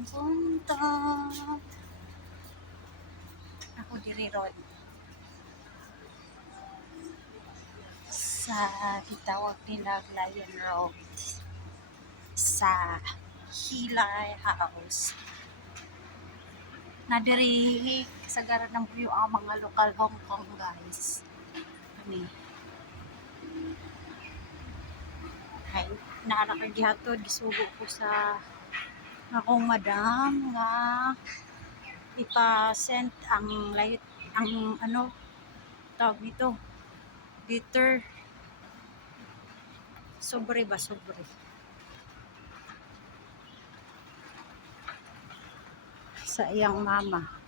akong punta. Ako diri ron sa gitawag nila Lion Road sa Hilay House. Na diri kasagaran ng view ang mga lokal Hong Kong guys. Kani. Ay, narakagihapon gisugo ko sa akong madam nga ipa-send ang light ang ano tawag nito liter sobre sa iyang mama.